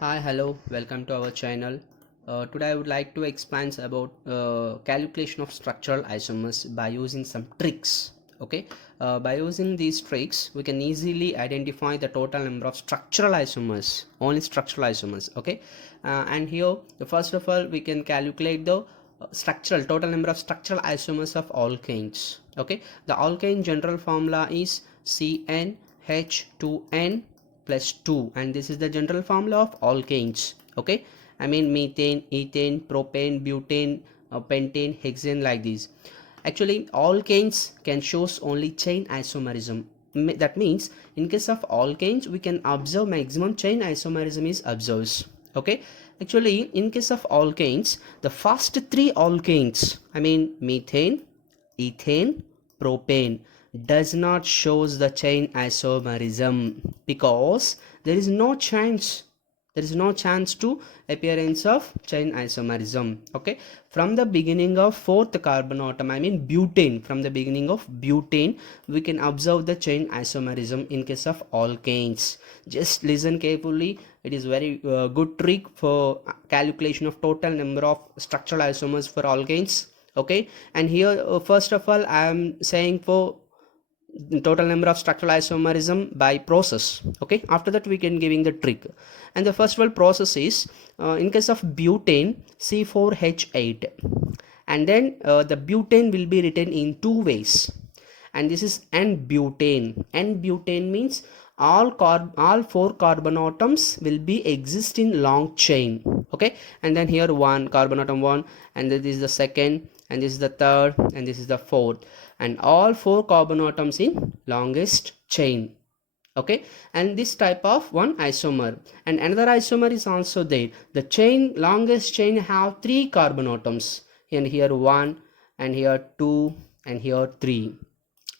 Hi, hello, welcome to our channel. Today I would like to explain about calculation of structural isomers by using some tricks. Okay, by using these tricks, we can easily identify the total number of structural isomers, only structural isomers. Okay, and here, first of all, we can calculate the structural total number of structural isomers of alkanes. Okay, the alkane general formula is CnH2n plus 2, and this is the general formula of alkanes. Okay, I mean methane, ethane, propane, butane, pentane, hexane, like these. Actually alkanes can shows only chain isomerism. That means in case of alkanes we can observe maximum chain isomerism is observed. Okay, actually in case of alkanes the first three alkanes, I mean methane, ethane, propane, does not shows the chain isomerism because there is no chance to appearance of chain isomerism. Okay, from the beginning of fourth carbon atom, I mean butane, from the beginning of butane we can observe the chain isomerism in case of alkanes. Just listen carefully, it is very good trick for calculation of total number of structural isomers for alkanes. Okay, and here first of all I am saying for total number of structural isomerism by process. Okay, after that we can giving the trick. And the first of all process is in case of butane C4H8, and then the butane will be written in two ways, and this is n-butane. N-butane means all four carbon atoms will be exist in long chain. Okay, and then here one carbon atom one, and then this is the second, and this is the third, and this is the fourth, and all four carbon atoms in longest chain. Okay, and this type of one isomer, and another isomer is also there. The chain, longest chain, have three carbon atoms, and here one, and here two, and here three.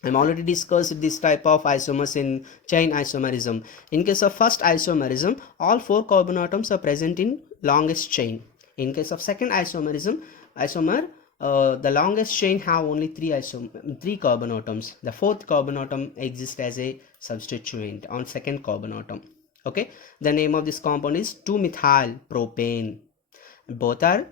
I'm already discussed this type of isomers in chain isomerism. In case of first isomerism, all four carbon atoms are present in longest chain. In case of second isomer, the longest chain have only three carbon atoms. The fourth carbon atom exists as a substituent on second carbon atom. Okay, the name of this compound is 2-methyl propane. Both are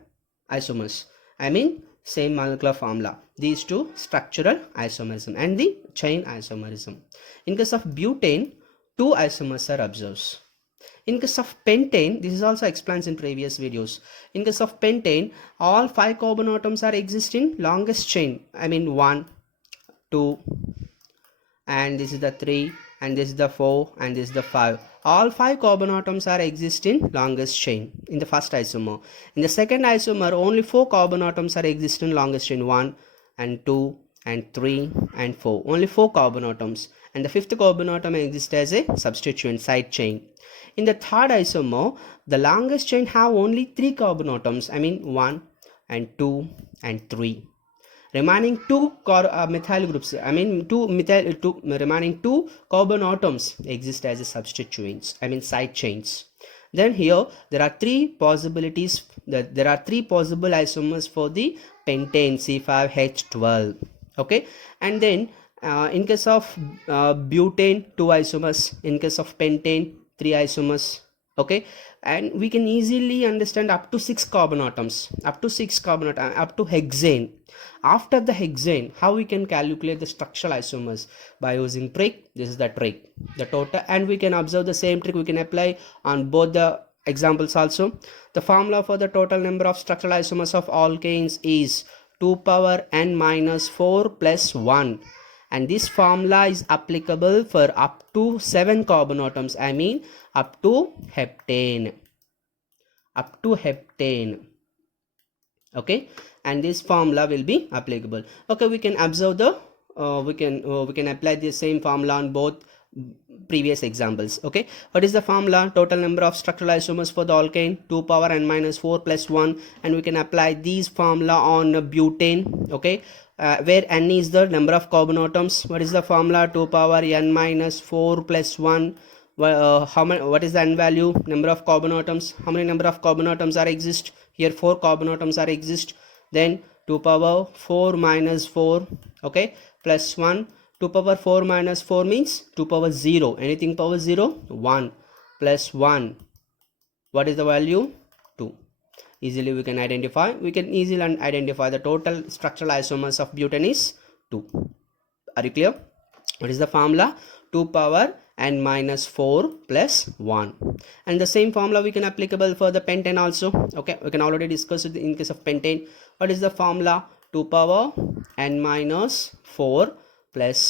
isomers, I mean same molecular formula. These two structural isomerism and the chain isomerism. In case of butane, two isomers are observed. In case of pentane, this is also explained in previous videos. In case of pentane, all five carbon atoms are existing longest chain, I mean 1, 2, and this is the 3, and this is the 4, and this is the 5. All five carbon atoms are existing longest chain in the first isomer. In the second isomer, only four carbon atoms are existing longest chain, 1 and 2 and 3 and 4. Only four carbon atoms, and the fifth carbon atom exists as a substituent side chain. In the third isomer, the longest chain have only three carbon atoms, I mean 1 and 2 and 3. Remaining methyl groups, I mean remaining two carbon atoms exist as a substituents, I mean side chains. Then here there are three possibilities, there are three possible isomers for the pentane C5H12. Okay, and then in case of butane, two isomers. In case of pentane, three isomers. Okay, and we can easily understand up to six carbon atoms, up to hexane. After the hexane, how we can calculate the structural isomers? By using trick. This is the trick, the total, and we can observe the same trick we can apply on both the examples also. The formula for the total number of structural isomers of alkanes is 2 power n minus 4 plus 1, and this formula is applicable for up to 7 carbon atoms, I mean up to heptane. Okay, and this formula will be applicable. Okay, we can observe the we can apply the same formula on both previous examples. Okay, what is the formula? Total number of structural isomers for the alkane, 2 power n minus 4 plus 1, and we can apply these formula on butane. Okay, where n is the number of carbon atoms. What is the formula? 2 power n minus 4 plus 1. What is the n value? Number of carbon atoms. How many number of carbon atoms are exist? Here 4 carbon atoms are exist. Then 2 power 4 minus 4, okay, plus 1. 2 power 4 minus 4 means 2 power 0. Anything power 0? 1 plus 1. What is the value? 2. Easily we can easily identify the total structural isomers of butane is 2. Are you clear? What is the formula? 2 power n minus 4 plus 1. And the same formula we can applicable for the pentane also. Okay, we can already discuss it in case of pentane. What is the formula? 2 power n minus 4 plus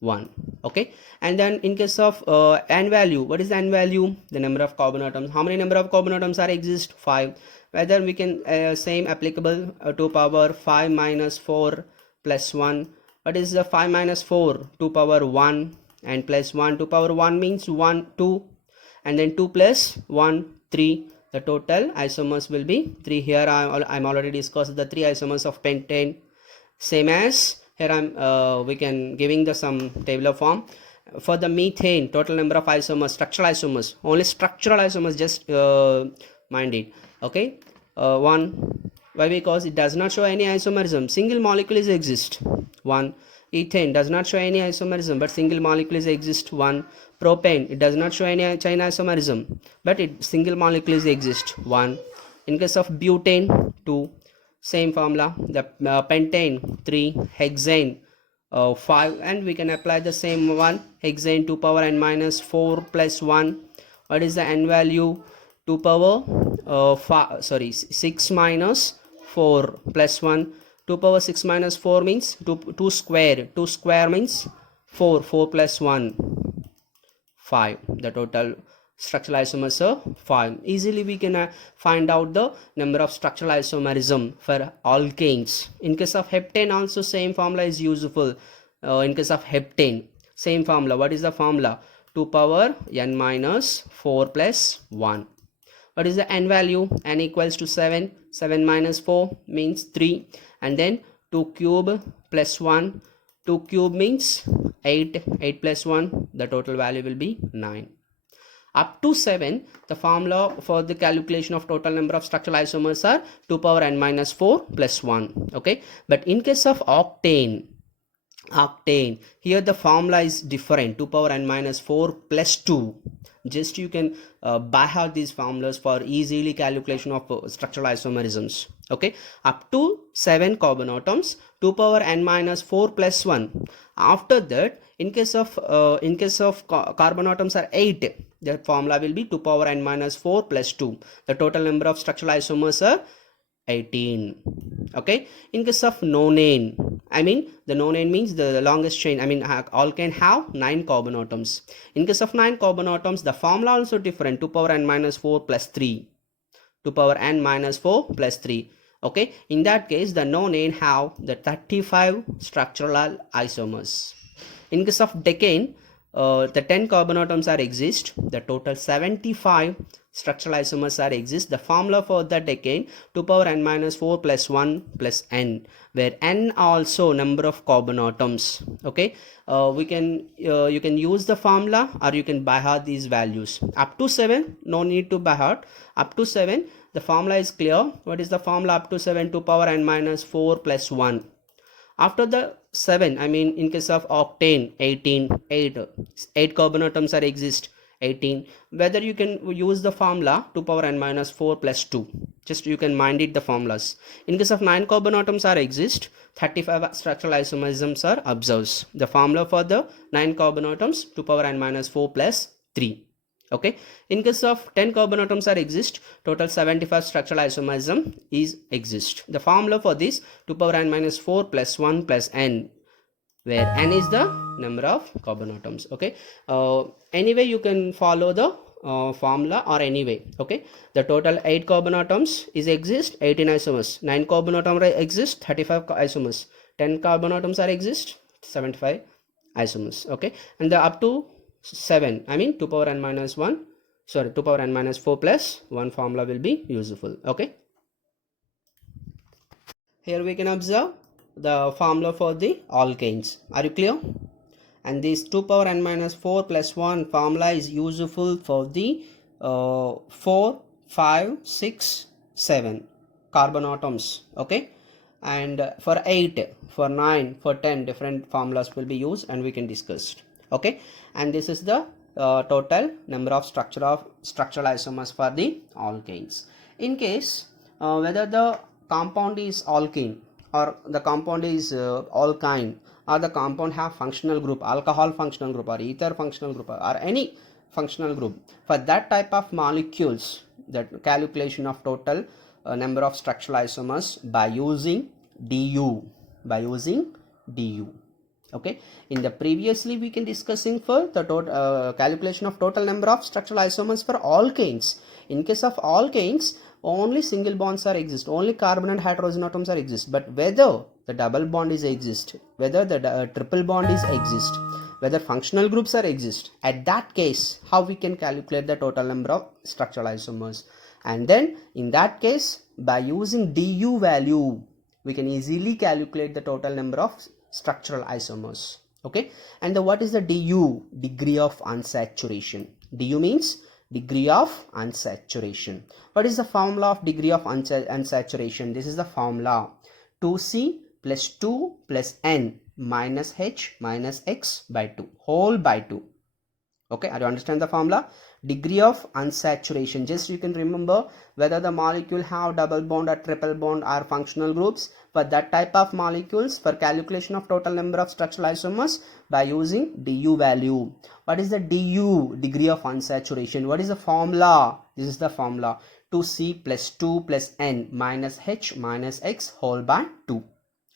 1. Okay, and then in case of n value, what is the n value? The number of carbon atoms. How many number of carbon atoms are exist? 5. Whether we can same applicable 2 power 5 minus 4 plus 1. What is the 5 minus 4? 2 power 1 and plus 1. 2 power 1 means 1 2, and then 2 plus 1 3. The total isomers will be 3. Here I'm already discussed the 3 isomers of pentane. Same as here we can giving the some tabular form. For the methane, total number of isomers, structural isomers, only structural isomers, just mind it. Okay, 1. Why? Because it does not show any isomerism, single molecule is exist. 1. Ethane does not show any isomerism, but single molecule is exist. 1. Propane, it does not show any chain isomerism, but it single molecule is exist. 1. In case of butane, 2. Same formula. The pentane, 3. Hexane, 5, and we can apply the same one. Hexane 2 power n minus 4 plus 1. What is the n value? 2 power 6 minus 4 plus 1. 2 power 6 minus 4 means 2 square. 2 square means 4. 4 plus 1 5. The total structural isomers are 5. Easily we can find out the number of structural isomerism for alkanes. In case of heptane also same formula is useful. In case of heptane, same formula. What is the formula? 2 power n minus 4 plus 1. What is the n value? N equals to 7. 7 minus 4 means 3, and then 2 cube plus 1. 2 cube means 8. 8 plus 1, the total value will be 9. Up to 7, the formula for the calculation of total number of structural isomers are 2 power n minus 4 plus 1. Okay, but in case of octane, here the formula is different. 2 power n minus 4 plus 2. Just you can by heart these formulas for easily calculation of structural isomerisms. Okay, up to 7 carbon atoms, 2 power n minus 4 plus 1. After that, in case of carbon atoms are 8, the formula will be 2 power n minus 4 plus 2. The total number of structural isomers are 18. Okay, in case of nonane, I mean the nonane means the longest chain. I mean alkane have 9 carbon atoms. In case of 9 carbon atoms, the formula also different. 2 power n minus 4 plus 3. 2 power n minus 4 plus 3. Okay, in that case the nonane have the 35 structural isomers. In case of decane, the 10 carbon atoms are exist. The total 75 structural isomers are exist. The formula for the decane, 2 power n minus 4 plus 1 plus n, where n also number of carbon atoms. Okay, you can use the formula, or you can by heart these values. Up to 7, no need to by heart. Up to 7, the formula is clear. What is the formula up to 7? 2 power n minus 4 plus 1. After the 7, I mean in case of octane, 18. 8 carbon atoms are exist. 18. Whether you can use the formula 2 power n minus 4 plus 2. Just you can mind it the formulas. In case of 9 carbon atoms are exist, 35 structural isomerisms are observed. The formula for the 9 carbon atoms, 2 power n minus 4 plus 3. Okay, in case of 10 carbon atoms are exist, total 75 structural isomerism is exist. The formula for this 2 power n minus 4 plus 1 plus n, where n is the number of carbon atoms. Okay, anyway you can follow the formula or anyway. Okay, the total 8 carbon atoms is exist, 18 isomers. 9 carbon atoms exist, 35 isomers. 10 carbon atoms are exist, 75 isomers. Okay, and the up to 7, I mean 2 power n minus 1, sorry 2 power n minus 4 plus 1 formula will be useful. Okay, here we can observe the formula for the alkanes. Are you clear? And this 2 power n minus 4 plus 1 formula is useful for the 4, 5, 6, 7 carbon atoms. Okay, and for 8, for 9, for 10 different formulas will be used and we can discuss. Okay, and this is the total number of structural isomers for the alkanes. In case whether the compound is alkane or the compound is alkyne, or the compound have functional group, alcohol functional group or ether functional group or any functional group, for that type of molecules, that calculation of total number of structural isomers by using du, okay. In the previously we can discussing for the total calculation of total number of structural isomers for alkanes. In case of alkanes, only single bonds are exist, only carbon and hydrogen atoms are exist, but whether the double bond is exist, whether the triple bond is exist, whether functional groups are exist, at that case how we can calculate the total number of structural isomers. And then in that case, by using du value, we can easily calculate the total number of structural isomers, okay. And what is the du? Degree of unsaturation. Du means degree of unsaturation. What is the formula of degree of unsaturation? This is the formula: 2C plus 2 plus N minus H minus X by 2 whole by 2. Okay, do you understand the formula? Degree of unsaturation, just you can remember whether the molecule have double bond or triple bond or functional groups. For that type of molecules, for calculation of total number of structural isomers, by using du value. What is the du? Degree of unsaturation. What is the formula? This is the formula: 2C plus 2 plus N minus H minus X whole by 2.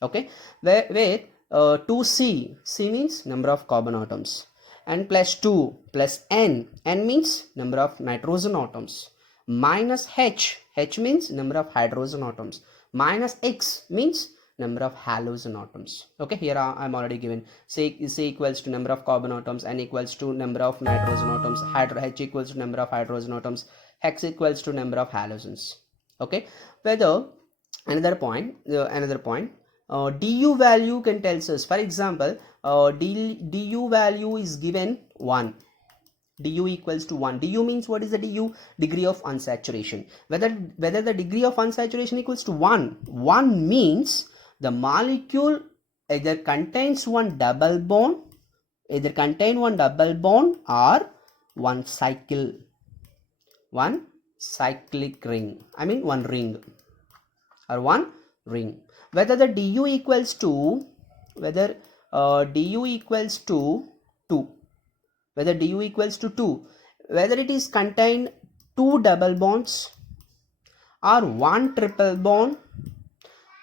Okay, where 2C, C means number of carbon atoms, and plus 2 plus N means number of nitrogen atoms, minus H means number of hydrogen atoms, minus X means number of halogen atoms. Okay, here I am already given C equals to number of carbon atoms, N equals to number of nitrogen atoms, H equals to number of hydrogen atoms, X equals to number of halogens. Okay, whether another point du value can tell us, for example, du value is given 1, du equals to 1. Du means what is the du? Degree of unsaturation. Whether the degree of unsaturation equals to 1 means the molecule either contains one double bond or one cyclic ring, I mean one ring or one ring. Whether the du equals to, whether du equals to 2, whether du equals to 2, whether it is contain 2 double bonds or 1 triple bond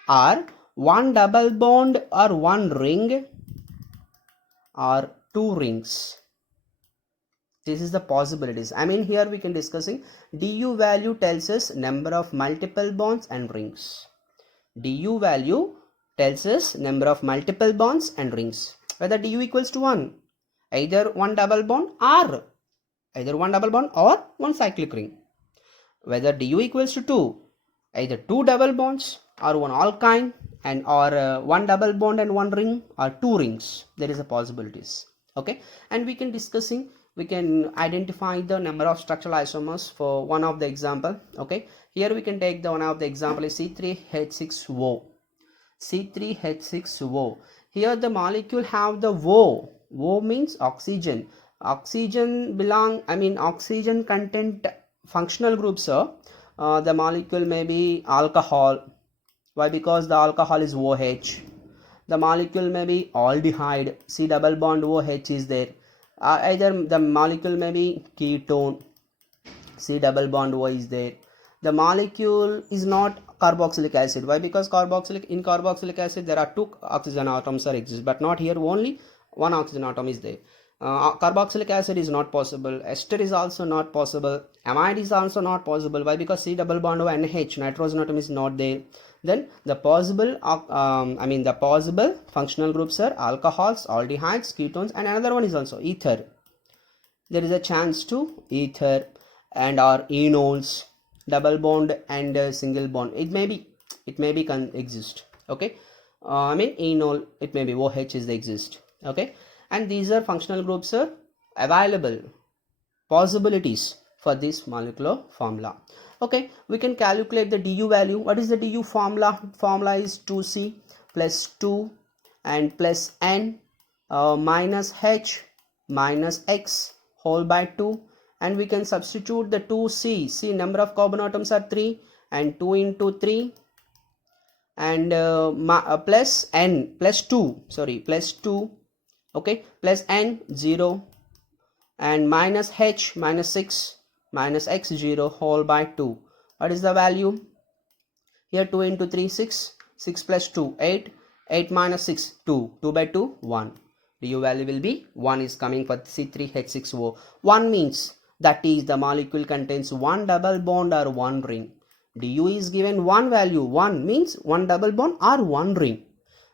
or 1 double bond or 1 ring or 2 rings. This is the possibilities. I mean, here we can discussing du value tells us number of multiple bonds and rings. Du value tells us number of multiple bonds and rings. Whether du equals to 1, either one double bond or one cyclic ring. Whether du equals to 2, either 2 double bonds or one alkyne and or one double bond and one ring or 2 rings. There is a possibilities. Okay, and we can identify the number of structural isomers for one of the example. Okay, here we can take the one of the example is C3H6O. C3H6O. Here the molecule have the O means oxygen. Oxygen content functional groups are the molecule may be alcohol. Why? Because the alcohol is OH. The molecule may be aldehyde. C double bond OH is there. Either the molecule may be ketone. C double bond O is there. The molecule is not carboxylic acid. Why? Because in carboxylic acid there are 2 oxygen atoms are exist, but not here, only 1 oxygen atom is there. Carboxylic acid is not possible. Ester is also not possible. Amide is also not possible. Why? Because C double bond O NH, nitrogen atom is not there. Then the possible functional groups are alcohols, aldehydes, ketones, and another one is also ether. There is a chance to ether and or enols, double bond and single bond. It may be exist. Okay, enol, it may be OH is the exist. Okay, and these are functional groups are available possibilities for this molecular formula. Okay, we can calculate the du value. What is the du formula? Formula is 2C plus 2 and plus N minus H minus X whole by 2, and we can substitute the 2C. See, number of carbon atoms are 3, and 2 into 3 and plus n plus 2, sorry, plus 2, okay, plus n 0 and minus h minus 6 minus x 0 whole by 2. What is the value? Here 2 into 3 6, 6 plus 2 8, 8 minus 6 2, 2 by 2 1. Du value will be 1 is coming for C3H6O. 1 means that is the molecule contains one double bond or one ring. Du is given one value, 1 means one double bond or one ring.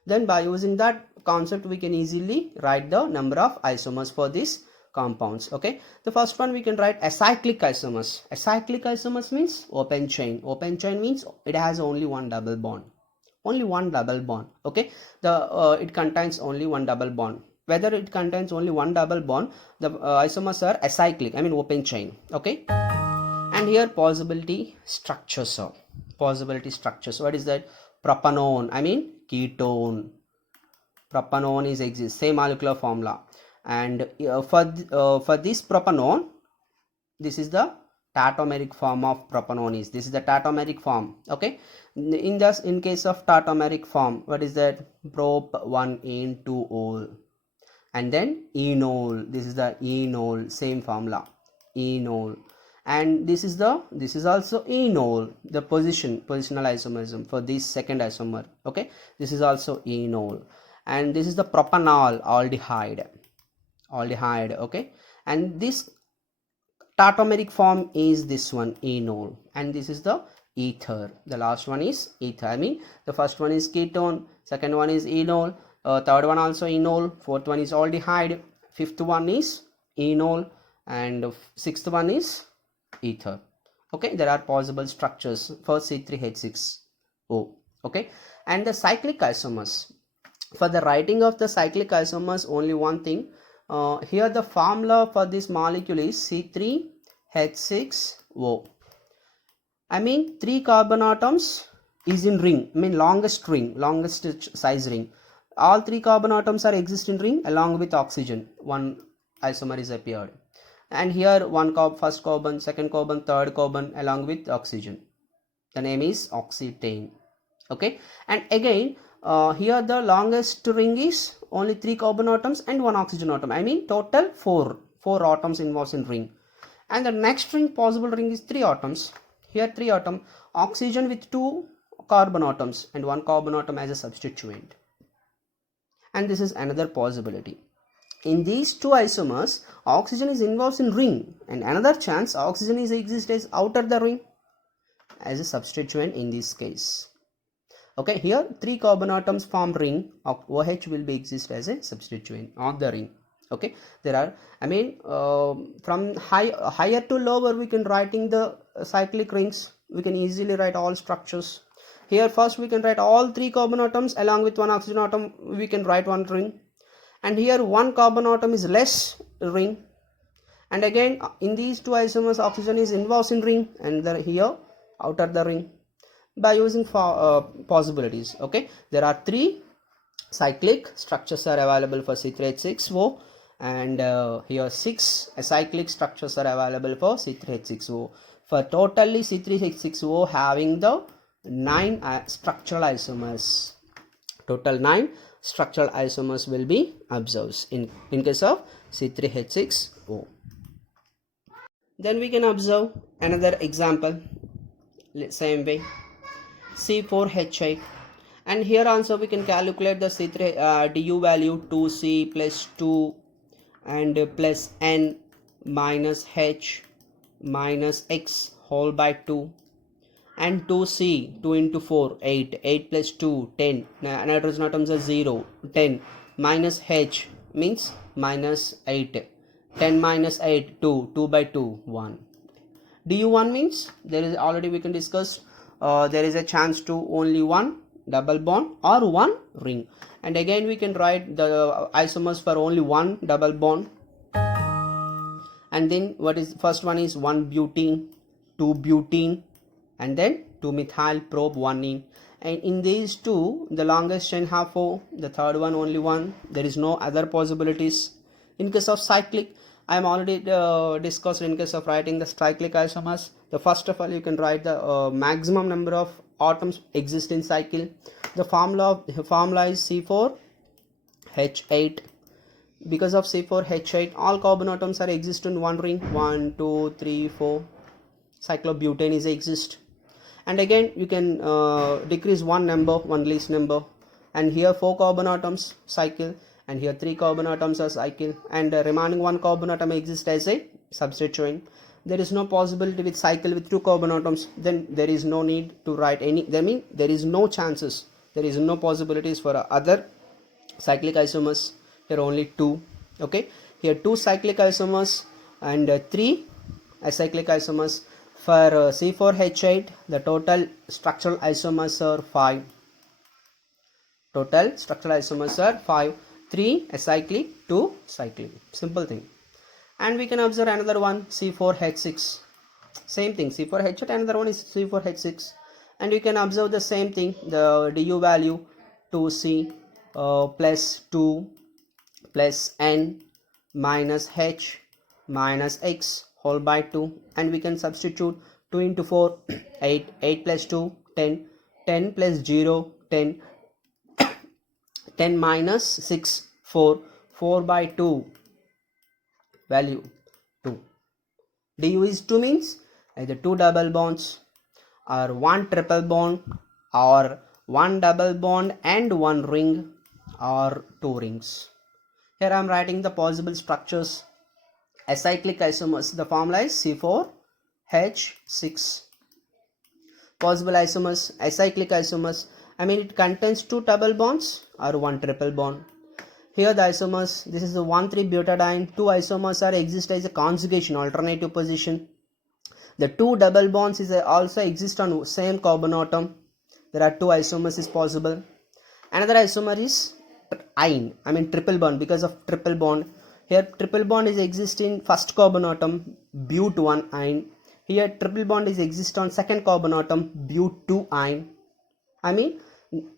Then by using that concept we can easily write the number of isomers for this compounds. Okay, the first one we can write acyclic isomers. Acyclic isomers means open chain. Open chain means it has only one double bond, only one double bond. Okay, the it contains only one double bond. Whether it contains only one double bond, the isomers are acyclic, I mean open chain. Okay, and here possibility structures are possibility structures. What is that? Propanone, I mean ketone. Propanone is exists, same molecular formula. And for this propanone, this is the tautomeric form of propanone. This is the tautomeric form. Okay, in case of tautomeric form, what is that? Prop 1N2ol, and then enol. This is the enol, same formula, enol. And this is also enol, the positional isomerism for this second isomer. Okay, this is also enol. And this is the propanol, aldehyde. Okay, and this tautomeric form is this one, enol. And this is the ether. The last one is ether. I mean the first one is ketone, second one is enol, third one also enol, fourth one is aldehyde, fifth one is enol, and sixth one is ether. Okay, there are possible structures for C3H6O. Okay, and the cyclic isomers. For the writing of the cyclic isomers, only one thing. Here the formula for this molecule is C3H6O. I mean 3 carbon atoms is in ring, I mean longest size ring. All 3 carbon atoms are exist in ring along with oxygen. One isomer is appeared. And here one first carbon, second carbon, third carbon along with oxygen. The name is oxetane. Okay, and again here the longest ring is only 3 carbon atoms and 1 oxygen atom. I mean total 4 atoms involved in ring. And the next ring, possible ring, is 3 atoms. Here 3 atom, oxygen with 2 carbon atoms and 1 carbon atom as a substituent. And this is another possibility. In these 2 isomers, oxygen is involved in ring, and another chance oxygen is exist as outer the ring as a substituent in this case. Okay, here 3 carbon atoms form ring, OH will be exist as a substituent on the ring. Okay, there are, I mean from higher to lower we can writing the cyclic rings. We can easily write all structures. Here first we can write all 3 carbon atoms along with 1 oxygen atom, we can write one ring. And here 1 carbon atom is less ring. And again in these 2 isomers oxygen is involved in ring, and here outer the ring. By using possibilities. Okay, there are 3 cyclic structures are available for C3H6O, and here 6 acyclic structures are available for C3H6O. For totally C3H6O having the 9 structural isomers. Total 9 structural isomers will be observed in case of C3H6O. Then we can observe another example, same way, C4H8, and here also we can calculate the C3 du value 2C plus 2 and plus n minus h minus x whole by 2, and 2C, 2 into 4 8, 8 plus 2 10, nitrogen atoms are 0, 10 minus h means minus 8, 10 minus 8 2, 2 by 2 1. Du1 means there is already we can discuss there is a chance to only one double bond or one ring, and again we can write the isomers for only one double bond. And then what is first one is 1 butene, 2 butene, and then 2 methyl prop 1 and in these 2 the longest chain have 4, the third one only 1. There is no other possibilities. In case of cyclic, I am already discussed in case of writing the cyclic isomers. The first of all, you can write the maximum number of atoms exist in cycle. The formula is C4H8. Because of C4H8, all carbon atoms are exist in one ring. 1, 2, 3, 4. Cyclobutane is exist. And again, you can decrease one number, one least number. And here 4 carbon atoms cycle, and here 3 carbon atoms are cycle, and remaining 1 carbon atom exists as a substrate chain. There is no possibility with cycle with 2 carbon atoms. Then there is no need to write any. I mean, there is no chances. There is no possibilities for other cyclic isomers. Here only 2. Okay. Here 2 cyclic isomers and 3 acyclic isomers. For C4H8, the total structural isomers are 5. Total structural isomers are 5. 3 acyclic, 2 cyclic. Simple thing. And we can observe another one, C4H6. Same thing, C4H8, another one is C4H6. And you can observe the same thing, the du value 2C plus 2 plus n minus h minus x whole by 2. And we can substitute 2 into 4, 8, 8 plus 2, 10, 10 plus 0, 10, 10 minus 6, 4, 4 by 2, value 2. Du is 2 means either 2 double bonds or 1 triple bond or 1 double bond and 1 ring or 2 rings. Here I am writing the possible structures. Acyclic isomers, the formula is C4H6. Possible isomers, acyclic isomers, I mean it contains 2 double bonds or 1 triple bond. Here the isomers, this is the 1,3-butadiene. 2 isomers are exist as a conjugation, alternative position. The 2 double bonds is also exist on same carbon atom. There are 2 isomers is possible. Another isomer is ine, I mean triple bond, because of triple bond. Here triple bond is exist in first carbon atom, but1-ine. Here triple bond is exist on second carbon atom, but2-ine. I mean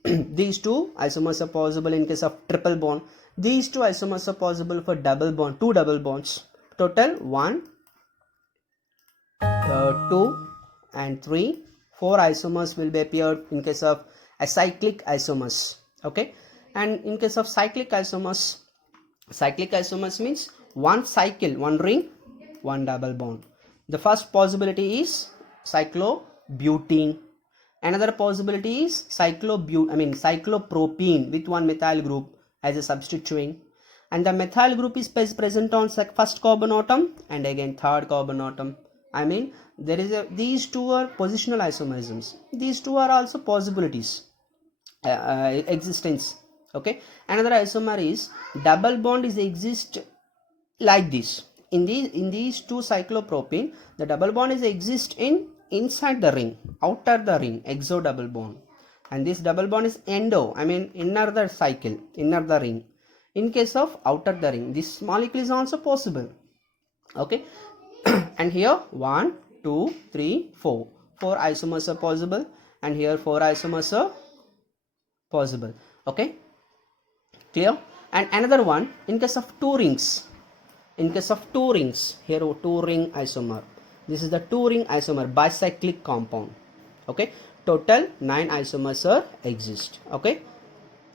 these 2 isomers are possible in case of triple bond. These 2 isomers are possible for double bond, 2 double bonds. Total 1, 2 and 3, 4 isomers will be appeared in case of acyclic isomers. Okay. And in case of cyclic isomers means 1 cycle, 1 ring, 1 double bond. The first possibility is cyclobutene. Another possibility is cyclopropene with 1 methyl group as a substitute chain. And the methyl group is present on first carbon atom and again third carbon atom. I mean there is these 2 are positional isomerisms. These 2 are also possibilities existence. Okay. Another isomer is double bond is exist like this. In these 2 cyclopropene, the double bond is exist inside the ring, outer the ring, exo double bond. And this double bond is endo, I mean inner the cycle, inner the ring. In case of outer the ring, this molecule is also possible. Okay. And here 1, 2, 3, 4. 4 isomers are possible, and here 4 isomers are possible. Okay. Clear? And another one, in case of 2 rings, here 2 ring isomer. This is the 2 ring isomer, bicyclic compound. Okay. Total 9 isomers are exist. Okay.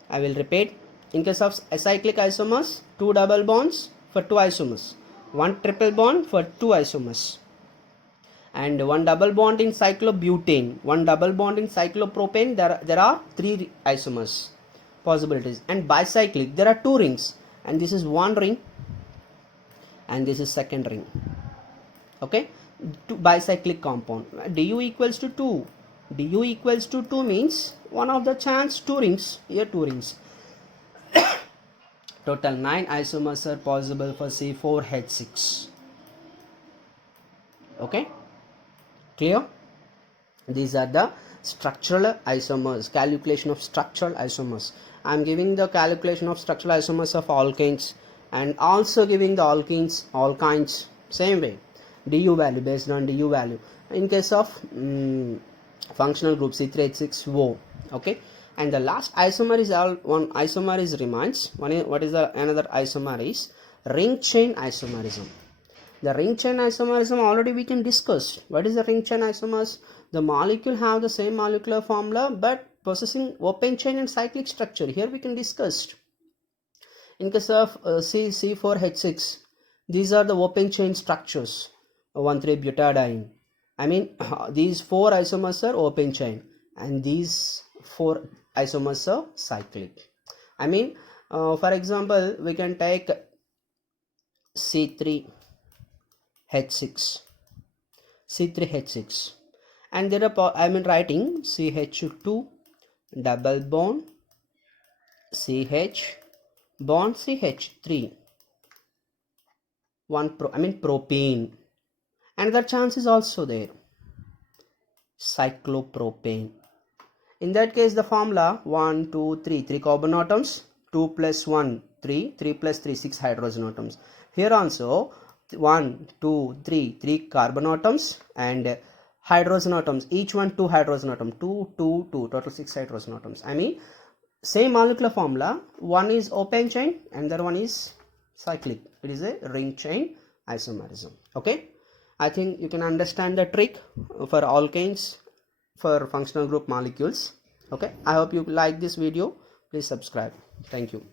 I will repeat. In case of acyclic isomers, 2 double bonds for 2 isomers, 1 triple bond for 2 isomers, and 1 double bond in cyclobutane, 1 double bond in cyclopropane. There are 3 isomers possibilities. And bicyclic, there are 2 rings, and this is 1 ring and this is second ring. Okay. Bicyclic compound. Du equals to 2. Du equals to 2 means one of the chance 2 rings. Here 2 rings. Total 9 isomers are possible for C4H6. Okay. Clear? These are the structural isomers, calculation of structural isomers. I am giving the calculation of structural isomers of alkanes and also giving the alkynes same way. Du value, based on du value. In case of functional group C3H6O. Okay. And the last isomer is one isomer is remains. What is the another isomer is ring chain isomerism. The ring chain isomerism already we can discuss. What is the ring chain isomers? The molecule have the same molecular formula but possessing open chain and cyclic structure. Here we can discuss. In case of C4H6, these are the open chain structures. 1,3-butadiene. I mean, these 4 isomers are open chain and these 4 isomers are cyclic. I mean, for example, we can take C3H6, and there are I am writing CH2 double bond CH bond CH3 propane. Another chance is also there, cyclopropane. In that case, the formula 1 2 3 carbon atoms, 2 plus 1 3 plus 3 6 hydrogen atoms. Here also 1 2 3 carbon atoms and hydrogen atoms, each one 2 hydrogen atom, 2 2 2, total 6 hydrogen atoms. I mean, same molecular formula, one is open chain and the other one is cyclic. It is a ring chain isomerism. Okay, I think you can understand the trick for alkanes, for functional group molecules. Okay, I hope you like this video. Please subscribe. Thank you.